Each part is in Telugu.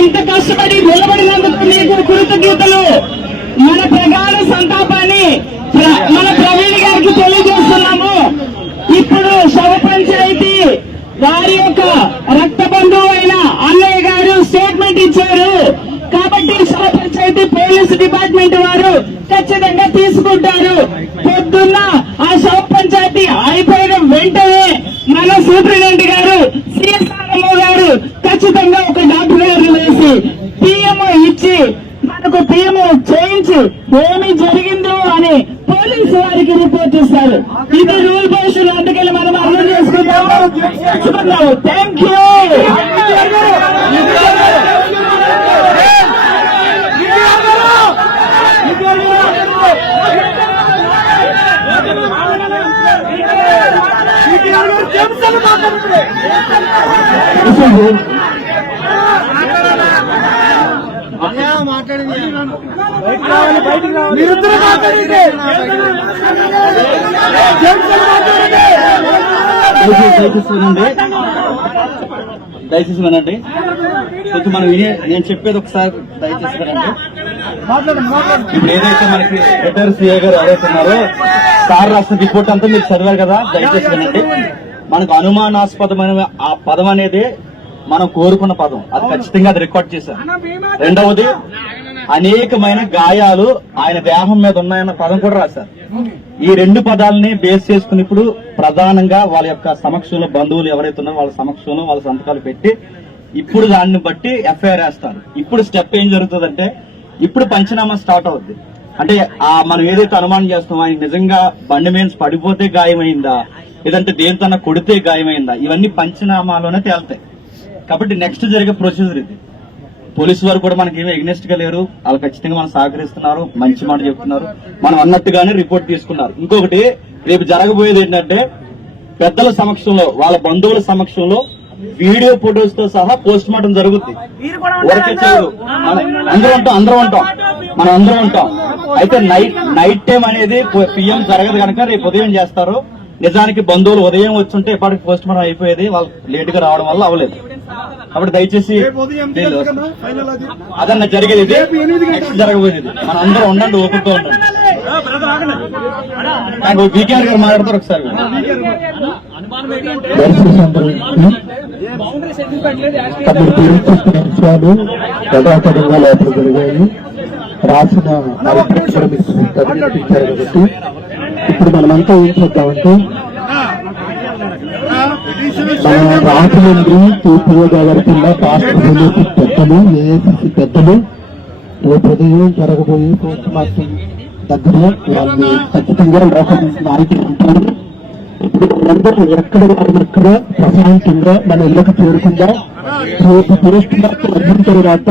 ఇంత కష్టపడి నిలబడినందుకు మీకు కృతజ్ఞతలు. మన ప్రగాఢ సంతాపాన్ని మన ప్రవీణ్ గారికి తెలియజేస్తున్నాము. ఇప్పుడు శవ పంచాయతీ వారి యొక్క రక్త బంధువు అయిన అన్నయ్య గారు స్టేట్మెంట్ ఇచ్చారు కాబట్టి శవ పంచాయతీ పోలీసు డిపార్ట్మెంట్ వారు ఖచ్చితంగా తీసుకుంటారు. పొద్దున్న ఆ శవ పంచాయతీ అయిపోయిన వెంటనే మన సూపరింటెండెంట్ గారు సిఎస్ఆర్ఎంఓ గారు ఖచ్చితంగా ఒక డాక్టర్ గారు వేసి పిఎంఓ ఇచ్చి మనకు పిఎంఓ చేయించి ఏమి జరిగిందో అని పోలీసు వారికి రిపోర్ట్ ఇస్తారు. ఇది రూల్ బేస్డ్. అందుకని మనం అర్థం చేసుకుంటాము. Thank you. దయచేసి వినండి. కొంచెం మనం నేను చెప్పేది ఒకసారి దయచేసి వినండి. ఇప్పుడు ఏదైతే మనకి రిటైర్ సిఐ గారు ఎవరైతున్నారో సార్ రాసిన రిపోర్ట్ అంతా మీరు చదివారు కదా. దయచేసి వినండి. మనకు అనుమానాస్పదమైన ఆ పదం అనేది మనం కోరుకున్న పదం, అది ఖచ్చితంగా అది రికార్డ్ చేశారు. రెండవది, అనేకమైన గాయాలు ఆయన దేహం మీద ఉన్నాయన్న పదం కూడా రాశారు. ఈ రెండు పదాలని బేస్ చేసుకుని ఇప్పుడు ప్రధానంగా వాళ్ళ యొక్క సమక్షంలో బంధువులు ఎవరైతే ఉన్నారో వాళ్ళ సమక్షంలో వాళ్ళ సంతకాలు పెట్టి ఇప్పుడు దాన్ని బట్టి ఎఫ్ఐఆర్ వేస్తారు. ఇప్పుడు స్టెప్ ఏం జరుగుతుందంటే ఇప్పుడు పంచనామా స్టార్ట్ అవుద్ది. అంటే మనం ఏదైతే అనుమానం చేస్తామో ఆయన నిజంగా బండి మీద పడిపోతే గాయమైందా లేదంటే దేనితోన్నా కొడితే గాయమైందా, ఇవన్నీ పంచనామాలోనే తేలుతాయి. కాబట్టి నెక్స్ట్ జరిగే ప్రొసీజర్ ఇది. పోలీసు వారు కూడా మనకి ఏమీ ఎగ్నెస్ట్ గా లేరు. వాళ్ళు ఖచ్చితంగా మనం సహకరిస్తున్నారు, మంచి మాట చెప్తున్నారు, మనం అన్నట్టుగానే రిపోర్ట్ తీసుకున్నారు. ఇంకొకటి, రేపు జరగబోయేది ఏంటంటే పెద్దల సమక్షంలో వాళ్ళ బంధువుల సమక్షంలో వీడియో ఫొటోస్ తో సహా పోస్ట్ మార్టం జరుగుద్ది. ఊరికే చేయదు, మనం అందరం ఉంటాం. అయితే నైట్ టైం అనేది పిఎం జరగదు కనుక రేపు ఉదయం చేస్తారు. నిజానికి బంధువులు ఉదయం వచ్చుంటే ఇప్పటికి పోస్ట్ మార్టం అయిపోయేది, వాళ్ళు లేట్ గా రావడం వల్ల అవ్వలేదు. కాబట్టి దయచేసి అదన్నా జరిగేది నెక్స్ట్ జరగబోయేది. మన అందరూ ఉండండి, ఓపికతో ఉండండి. నాకు బీకేఆర్ గారు మాట్లాడతారు ఒకసారి. యథాతథంగా లోపల జరిగాయి రాసిన కాబట్టి ఇప్పుడు మనమంతా ఏం చేద్దామంటే మన రాజమండ్రి తూర్పుగోదావరి జిల్లా రాష్ట్ర పోలీసు పెద్దలు, ఏఐసిసి పెద్దలు రేపు ఉదయం జరగబోయే పోస్ట్ మార్టం దగ్గర వాళ్ళు ఖచ్చితంగా లోకల్ నాయకులు ఉంటారు. ఇప్పుడు అందరూ ఎక్కడ ప్రశాంతంగా మన ఇళ్లకు చేరుకుందాం. రేపు పోస్ట్ మార్టం అయిన తర్వాత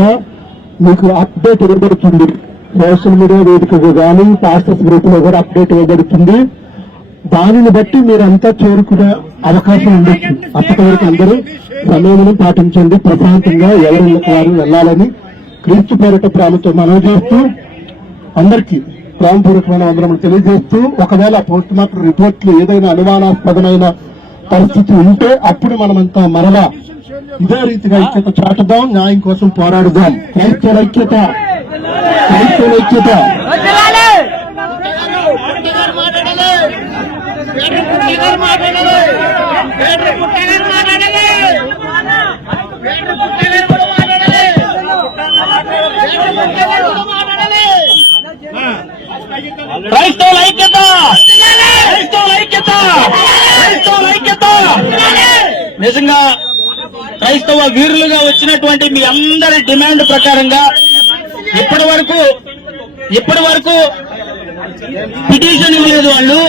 మీకు అప్డేట్ ఇవ్వబడుతుంది. సోషల్ మీడియా వేదికగా కానీ పాస్టర్స్ గ్రూప్ లో కూడా అప్డేట్ ఇవ్వబడుతుంది. దానిని బట్టి మీరంతా చేరుకునే అవకాశం ఉండొచ్చు. అప్పటి వరకు అందరూ సమయాన్ని పాటించండి, ప్రశాంతంగా ఎవరిళ్ళకి వారు వెళ్లాలని క్రీస్తు పేరిట ప్రేమతో మనవి చేస్తూ అందరికీ ప్రేమపూర్వకమైన వందనములు తెలియజేస్తూ, ఒకవేళ పోస్ట్ మార్టం రిపోర్ట్లు ఏదైనా అనుమానాస్పదమైన పరిస్థితి ఉంటే అప్పుడు మనమంతా మరలా ఇదే రీతిగా ఐక్యత చాటుదాం, న్యాయం కోసం పోరాడుదాం. క్రైస్తవుల ఐక్యత, క్రైస్తవుల ఐక్యత. క్రైస్తవుల ఐక్యత, క్రైస్తవుల ఐక్యత, క్రైస్తవుల ఐక్యత. నిజంగా క్రైస్తవ వీరులుగా వచ్చినటువంటి మీ అందరి డిమాండ్ ప్రకారంగా ఇప్పటి వరకు పిటిషన్ ఇవ్వలేదు వాళ్ళు.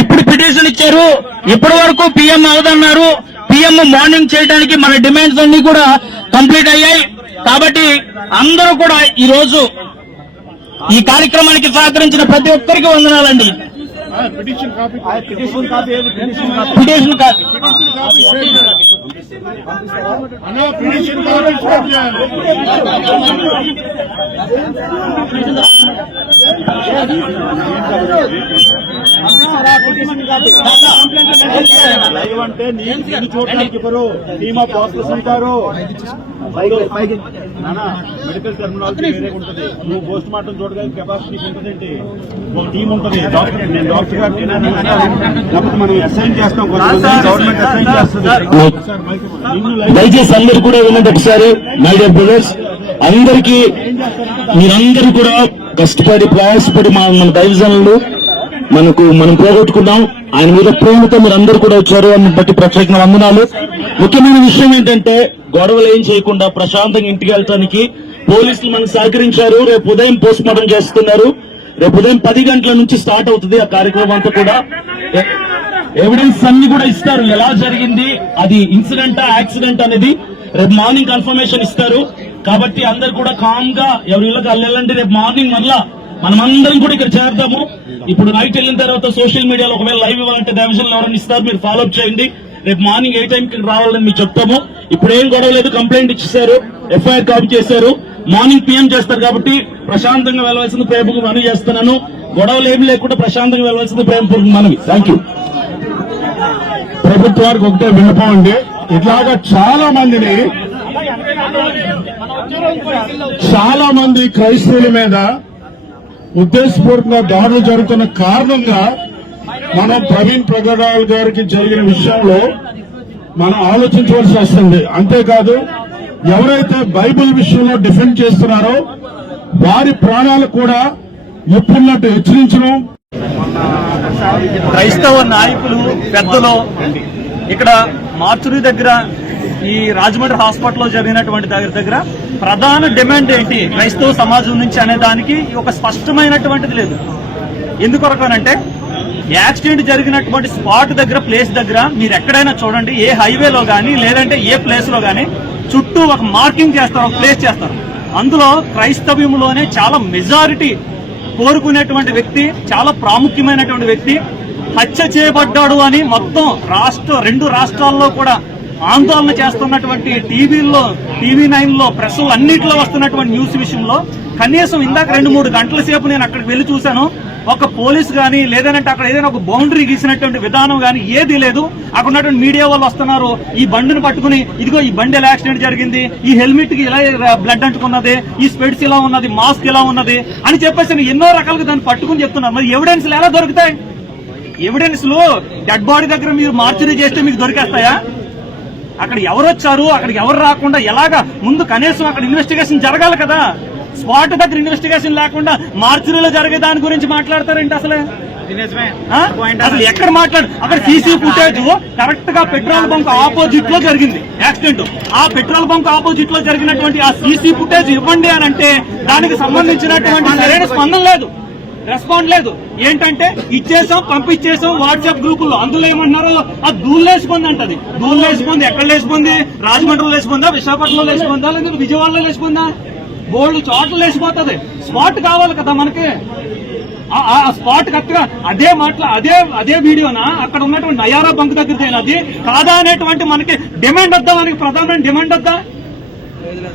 ఇప్పుడు పిటిషన్ ఇచ్చారు. ఇప్పటి వరకు పిఎం అవదన్నారు. పిఎం మార్నింగ్ చేయడానికి మన డిమాండ్స్ అన్ని కూడా కంప్లీట్ అయ్యాయి. కాబట్టి అందరూ కూడా ఈ రోజు ఈ కార్యక్రమానికి సహకరించిన ప్రతి ఒక్కరికి వందనాలండి. పిటిషన్ కాపీ లైవ్ అంటే నేను చూడడానికి ఇప్పుడు టీమ్ ఆఫ్ డాక్టర్స్ ఉంటారు. మెడికల్ టెర్మినాలజీ వేరే ఉంటుంది. నువ్వు పోస్ట్ మార్టం చూడడానికి కెపాసిటీ ఉంటుందండి. ఒక టీం ఉంటుంది. డాక్టర్ నేను డాక్టర్ గారు లేకపోతే మనం అసైన్ చేస్తాం. గవర్నమెంట్ అసైన్ చేస్తుంది. దయచేసి అందరు కూడా వినండి ఒకసారి. మై డియర్ బ్రదర్స్, అందరికీ మీరందరూ కూడా కష్టపడి ప్రయాసపడి మన దైవజనులు మనం పోగొట్టుకున్నాం. ఆయన మీద ప్రేమతో మీరు అందరూ కూడా వచ్చారు. అని బట్టి ప్రత్యేకంగా వందనాలు. ముఖ్యమైన విషయం ఏంటంటే గొడవలు ఏం చేయకుండా ప్రశాంతంగా ఇంటికి వెళ్ళటానికి పోలీసులు మనకు సహకరించారు. రేపు ఉదయం పోస్ట్ మార్టం చేస్తున్నారు. రేపు ఉదయం 10 గంటల నుంచి స్టార్ట్ అవుతుంది ఆ కార్యక్రమం అంతా కూడా. ఎవిడెన్స్ అన్ని కూడా ఇస్తారు. ఎలా జరిగింది, అది ఇన్సిడెంటా యాక్సిడెంట్ అనేది రేపు మార్నింగ్ కన్ఫర్మేషన్ ఇస్తారు. కాబట్టి అందరు కూడా కామ్ గా ఎవరి ఇళ్ళకి వెళ్ళండి. రేపు మార్నింగ్ మళ్ళా మనమందరం కూడా ఇక్కడ చేరదాము. ఇప్పుడు నైట్ వెళ్ళిన తర్వాత సోషల్ మీడియాలో ఒకవేళ లైవ్ ఇవ్వాలంటే డైవిజన్ ఎవరైనా ఇస్తారు, మీరు ఫాలో అప్ చేయండి. రేపు మార్నింగ్ ఏ టైంకి రావాలని మీకు చెప్తాము. ఇప్పుడు ఏం గొడవ లేదు. కంప్లైంట్ ఇచ్చేశారు, ఎఫ్ఐఆర్ కాపీ చేశారు. మార్నింగ్ పిఎం చేస్తారు కాబట్టి ప్రశాంతంగా వెళ్ళవలసింది ప్రేమకు మనవి చేస్తున్నాను. గొడవలు ఏమి లేకుండా ప్రశాంతంగా వెళ్ళవలసింది ప్రేమపూర్వక మనవి. Thank you. ప్రభుత్వానికి ఒకటే విన్నపం అండి. ఇట్లాగా చాలా మంది క్రైస్తవుల మీద ఉద్దేశపూర్వకంగా దాడులు జరుగుతున్న కారణంగా మనం ప్రవీణ్ ప్రగడాల్ గారికి జరిగిన విషయంలో మనం ఆలోచించవలసి వస్తుంది. అంతేకాదు ఎవరైతే బైబిల్ విషయంలో డిఫెండ్ చేస్తున్నారో వారి ప్రాణాలు కూడా ఎప్పుడున్నట్టు హెచ్చరించడం. క్రైస్తవ నాయకులు పెద్దలు ఇక్కడ మార్చురి దగ్గర ఈ రాజమండ్రి హాస్పిటల్లో జరిగినటువంటి దగ్గర ప్రధాన డిమాండ్ ఏంటి క్రైస్తవ సమాజం నుంచి అనే దానికి ఒక స్పష్టమైనటువంటిది లేదు. ఎందుకొరకనంటే యాక్సిడెంట్ జరిగినటువంటి స్పాట్ దగ్గర ప్లేస్ దగ్గర మీరు ఎక్కడైనా చూడండి, ఏ హైవేలో గానీ లేదంటే ఏ ప్లేస్ లో గానీ చుట్టూ ఒక మార్కింగ్ చేస్తారు, ఒక ప్లేస్ చేస్తారు. అందులో క్రైస్తవ్యంలోనే చాలా మెజారిటీ కోరుకునేటువంటి వ్యక్తి, చాలా ప్రాముఖ్యమైనటువంటి వ్యక్తి హత్య చేయబడ్డాడు అని మొత్తం రెండు రాష్ట్రాల్లో కూడా ఆందోళన చేస్తున్నటువంటి టీవీ9 లో ప్రెస్ అన్నింటిలో వస్తున్నటువంటి న్యూస్ విషయంలో కనీసం ఇందాక 2-3 గంటల సేపు నేను అక్కడికి వెళ్లి చూశాను. ఒక పోలీస్ గానీ లేదంటే అక్కడ ఏదైనా ఒక బౌండరీ గీసినటువంటి విధానం గానీ ఏదీ లేదు. అక్కడ ఉన్నటువంటి మీడియా వాళ్ళు వస్తున్నారు, ఈ బండిని పట్టుకుని ఇదిగో ఈ బండి ఎలా యాక్సిడెంట్ జరిగింది, ఈ హెల్మెట్ కి ఇలా బ్లడ్ అంటుకున్నది, ఈ స్పెడ్స్ ఇలా ఉన్నది, మాస్క్ ఇలా ఉన్నది అని చెప్పేసి ఎన్నో రకాలుగా దాన్ని పట్టుకుని చెప్తున్నారు. మరి ఎవిడెన్స్లు ఎలా దొరుకుతాయి? ఎవిడెన్స్లు డెడ్ బాడీ దగ్గర మీరు మార్చరీ చేస్తే మీకు దొరికేస్తాయా? అక్కడ ఎవరు వచ్చారు, అక్కడికి ఎవరు రాకుండా ఎలాగా ముందు కనీసం అక్కడ ఇన్వెస్టిగేషన్ జరగాలి కదా. స్పాట్ దగ్గర ఇన్వెస్టిగేషన్ లేకుండా మార్చురీలో జరిగే దాని గురించి మాట్లాడతారేంటి? అసలు ఎక్కడ అక్కడ సీసీ ఫుటేజ్ కరెక్ట్ గా పెట్రోల్ బంక్ ఆపోజిట్ లో జరిగింది యాక్సిడెంట్. ఆ పెట్రోల్ బంక్ ఆపోజిట్ లో జరిగినటువంటి ఆ సీసీ ఫుటేజ్ ఇవ్వండి అని అంటే దానికి సంబంధించినటువంటి సరైన స్పందన లేదు, రెస్పాండ్ లేదు. ఏంటంటే ఇచ్చేసాం, పంపించేసాం వాట్సాప్ గ్రూపుల్లో. అందులో ఏమన్నారు, అది దూళ్ళేసిపోంది అంటది. దూళ్ళేసిపోంది ఎక్కడ లేసిపోంది? రాజమండ్రిలో లేసిపోందా, విశాఖపట్నంలో లేసిపోందా, లేదా విజయవాడలో లేసిపోందా? బోల్డ్ చోట్ల లేసిపోతుంది. స్పాట్ కావాలి కదా మనకి. ఆ స్పాట్ కరెక్ట్గా అదే వీడియోనా అక్కడ ఉన్నటువంటి నయారా బంక్ దగ్గర అది కాదా అనేటువంటి మనకి డిమాండ్ వద్దా? మనకి ప్రధానమైన డిమాండ్ వద్దా?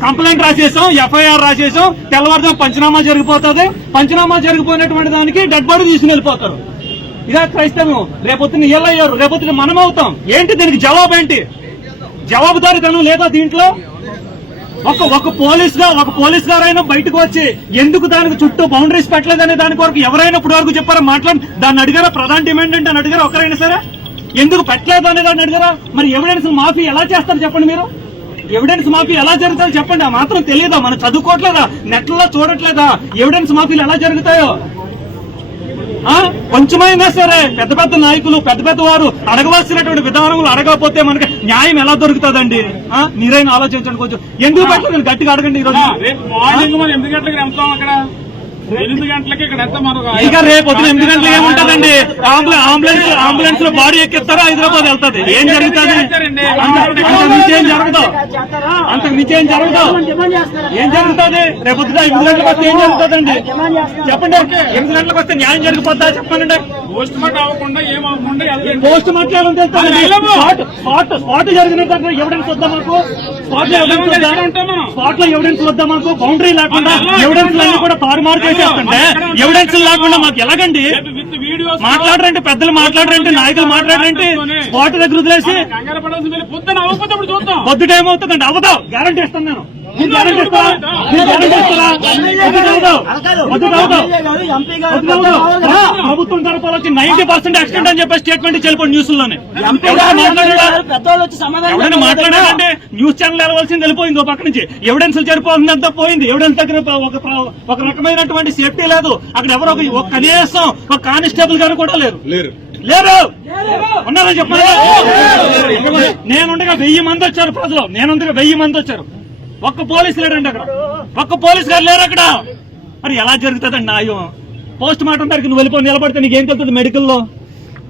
కంప్లైంట్ రాసేసాం, ఎఫ్ఐఆర్ రాసేసాం, తెల్లవారుజాము పంచనామా జరిగిపోతుంది. పంచనామా జరిగిపోయినటువంటి దానికి డెడ్ బాడీ తీసుకుని వెళ్ళిపోతారు. ఇదే క్రైస్తవం. రేపొద్దున వీళ్ళయ్యారు, రేపొద్దున మనం అవుతాం. ఏంటి దీనికి జవాబు? ఏంటి జవాబుదారీతనం లేదా దీంట్లో? ఒక పోలీస్ గారైనా బయటకు వచ్చి ఎందుకు దానికి చుట్టూ బౌండరీస్ పెట్టలేదనే దాని కొరకు ఎవరైనా ఇప్పుడు వరకు చెప్పారా? మాట్లాడి దాన్ని అడిగారా? ప్రధాన డిమాండ్ అంటే అని అడిగారా? ఒకరైనా సరే ఎందుకు పెట్టలేదు అనే దాన్ని అడిగారా? మరి ఎవిడెన్స్ మాఫీ ఎలా చేస్తారు చెప్పండి? మీరు ఎవిడెన్స్ మాఫీ ఎలా జరుగుతుందో చెప్పండి. ఆ మాత్రం తెలియదా? మనం చదువుకోవట్లేదా? నెట్లలో చూడట్లేదా ఎవిడెన్స్ మాఫీలు ఎలా జరుగుతాయో? కొంచెమైనా సరే పెద్ద పెద్ద నాయకులు పెద్ద పెద్ద వారు అడగవలసినటువంటి విధానములు అడగకపోతే మనకి న్యాయం ఎలా దొరుకుతుందండి? మీరైనా ఆలోచించండి కొంచెం. ఎందుకు పెట్టలేదు గట్టిగా అడగండి ఈ రోజు. మార్నింగ్ మనం 8 గంటలకు వెళ్తాం, అక్కడ 8 గంటలకి ఇక్కడ ఎంత మనకు ఇక రేపు పొద్దున 8 గంటలు ఏముంటదండి? అంబులెన్స్ లో బాడీ ఎక్కిస్తారా, హైదరాబాద్ వెళ్తాది. ఏం జరుగుతుంది? అంతకు మించి ఏం జరుగుతావు? అంతకు మించి ఏం జరుగుతావు? ఏం జరుగుతుంది? రేపు పొద్దున 8 గంటలకు వస్తే ఏం జరుగుతుందండి? చెప్పండి. 8 గంటలకు వస్తే న్యాయం జరిగిపోతా చెప్పండి. పోస్ట్ మార్టం అవ్వకుండా ఏమవ్వకుండా పోస్ట్ మార్టం స్పాట్ జరిగినట్టు ఎవిడెన్స్ వద్దా మాకు? స్పాట్ లో ఎవిడెన్స్ వద్దా మాకు? బౌండరీ లేకుండా ఎవిడెన్స్ అన్ని కూడా తారుమారు చేసేస్తుంటే ఎవిడెన్స్ లేకుండా మాకు ఎలాగండి? విత్ వీడియోస్ మాట్లాడరండి, పెద్దలు మాట్లాడరండి, నాయకులు మాట్లాడరండి. స్పాట్ దగ్గర వదిలేసి కంగారు పడాల్సింది. పొద్దున అవ్వకపోతే ఇప్పుడు చూద్దాం. పొద్దు టైం అవుతుందండి. అవదాం, గ్యారంటీ ఇస్తాను నేను. గ్యారంటీ ఇస్తారా? ప్రభుత్వం తరఫున వచ్చి 90% యాక్సిడెంట్ అని చెప్పి స్టేట్మెంట్ చెల్లిపోండి న్యూస్ లోనే. ఎవరైనా మాట్లాడాలంటే న్యూస్ ఛానల్ వెళ్ళవలసింది వెళ్ళిపోయింది. ఓ పక్క నుంచి ఎవిడెన్స్ సరిపోతుందంతా పోయింది. ఎవిడెన్స్ దగ్గర ఒక రకమైనటువంటి సేఫ్టీ లేదు. అక్కడ ఎవరో ఒక కనీసం ఒక కానిస్టేబుల్ గారు కూడా లేరు. ఉన్నారని చెప్పాలి. నేనుండగా 1000 మంది వచ్చారు ప్రజలు. నేనుండగా 1000 మంది వచ్చారు. ఒక్క పోలీసు లేరండి అక్కడ. ఒక్క పోలీసు గారు లేరు అక్కడ. మరి ఎలా జరుగుతుందండి న్యాయం? పోస్ట్ మార్టం దగ్గరికి నువ్వు వెళ్ళిపోయి నిలబడితే నీకేం తెలుస్తుంది? మెడికల్లో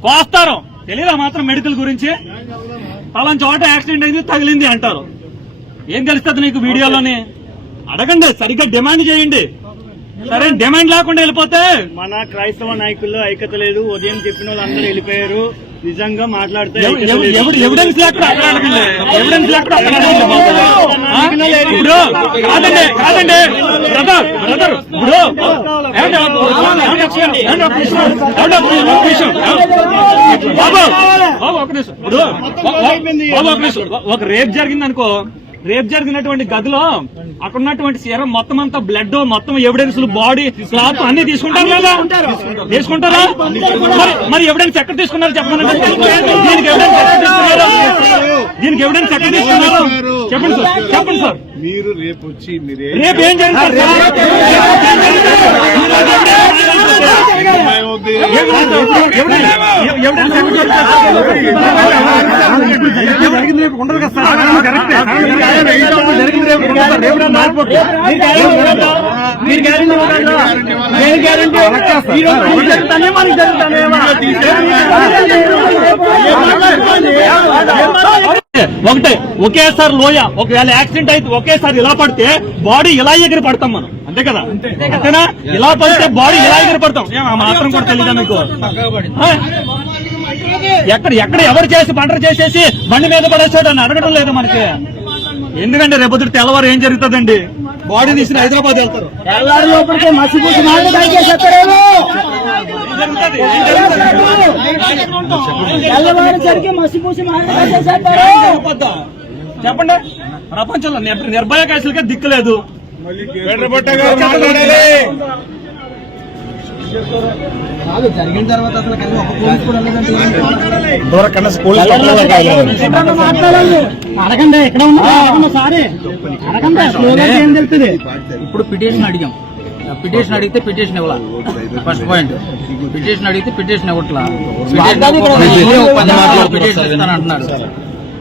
కోస్తారు. తెలీదా మాత్రం మెడికల్ గురించి? పలానా చోట యాక్సిడెంట్ అయింది, తగిలింది అంటారు. ఏం తెలుస్తుంది నీకు వీడియోలోని? అడగండి, సరిగ్గా డిమాండ్ చేయండి. సరే డిమాండ్ లేకుండా వెళ్ళిపోతే మన క్రైస్తవ నాయకుల్లో ఐక్యత లేదు. ఉదయం చెప్పిన వాళ్ళు అందరూ వెళ్ళిపోయారు. నిజంగా మాట్లాడితే ఎవిడెన్స్ లేకుండా అక్కడ అడగండి. ఎవిడెన్స్ లేకుండా అక్కడ అడగండి. ఇప్పుడు కాదండి బ్రదర్ ఇప్పుడు బాబు ఒక నిమిషం. ఇప్పుడు ఒక రేప్ జరిగింది అనుకో. రేప్ జరిగినటువంటి గదిలో అక్కడ ఉన్నటువంటి సీరం మొత్తం అంతా బ్లడ్ మొత్తం ఎవిడెన్స్ బాడీ క్లాత్ అన్ని తీసుకుంటారు లేదా? తీసుకుంటారా? మరి ఎవిడెన్స్ ఎక్కడ తీసుకున్నారు చెప్పండి. దీనికి ఎవిడెన్స్ ఎక్కడ తీసుకున్నారు? చెప్పండి సార్. మీరు రేపు వచ్చి రేపు ఏం జరుగుతుంది? జరిగింది రేపు ఉండదు కదా సార్. జరిగింది రేపు ఒకటే ఒకేసారి లోయ ఒకవేళ యాక్సిడెంట్ అయితే ఒకేసారి ఇలా పడితే బాడీ ఇలా ఎగిరి పడతాం మనం. అంతే కదా? అంతేనా? ఇలా పడితే బాడీ ఇలా ఎగిరి పడతాం. మాత్రం కూడా తెలియదా మీకు? ఎక్కడ ఎవరు చేసి పంటలు చేసేసి బండి మీద పడేసాడు అని అడగడం లేదు మనకి. ఎందుకంటే రేపొద్దు తెల్లవారు ఏం జరుగుతుందండి? బాడీ తీసిన హైదరాబాద్ వెళ్తారు. చెప్పండి. ప్రపంచంలో నిర్భయ కేసులకే దిక్కులేదు. జరిగిన తర్వాత అసలు ఒక పోలీసు కూడా అడగండి. ఎక్కడ ఉన్నా సారీ అడగండి. ఏం తెలుస్తుంది? ఇప్పుడు పిటిషన్ అడిగాం. పిటిషన్ అడిగితే పిటిషన్ ఇవ్వాల. ఫస్ట్ పాయింట్ పిటిషన్ అడిగితే పిటిషన్ ఇవ్వట్లా. పిటిషన్ ఇస్తానంటున్నారు.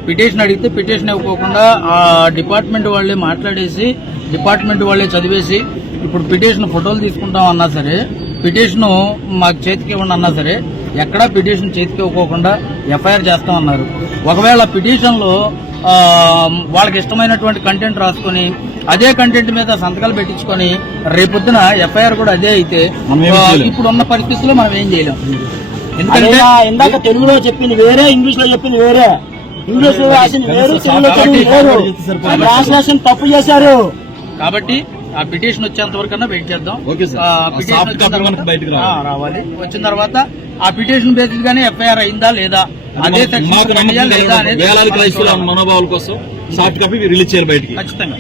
పిటిషన్ అడిగితే పిటిషన్ ఇవ్వకోకుండా ఆ డిపార్ట్మెంట్ వాళ్ళే మాట్లాడేసి డిపార్ట్మెంట్ వాళ్ళే చదివేసి ఇప్పుడు పిటిషన్ ఫోటోలు తీసుకుంటాం అన్నా సరే, పిటిషన్ మాకు చేతికి ఇవ్వండి అన్నా సరే, ఎక్కడా పిటిషన్ చేతికి ఇవ్వకోకుండా ఎఫ్ఐఆర్ చేస్తామన్నారు. ఒకవేళ పిటిషన్ లో వాళ్ళకి ఇష్టమైనటువంటి కంటెంట్ రాసుకొని అదే కంటెంట్ మీద సంతకాలు పెట్టించుకొని రేపొద్దున ఎఫ్ఐఆర్ కూడా అదే అయితే ఇప్పుడు ఉన్న పరిస్థితుల్లో మనం ఏం చేయలేం. ఎందుకంటే ఇందాక తెలుగులో చెప్పింది వేరే, ఇంగ్లీష్ లో చెప్పింది వేరే. ఇంగ్లీష్ లో రాసింది వేరు, తెలుగులో చెప్పింది వేరు. ట్రాన్స్లేషన్ తప్పు చేశారు. కాబట్టి ఆ పిటిషన్ వచ్చేంత వరకన్నా వెయిట్ చేద్దాం. రావాలి. వచ్చిన తర్వాత ఆ పిటిషన్ బేసిస్ గానే ఎఫ్ఐఆర్ అయిందా లేదా, అదే లేదా అనేది మనోభావాల కోసం సాఫ్ట్ కాపీ రిలీజ్ చేయాలి బయటికి. ఖచ్చితంగా.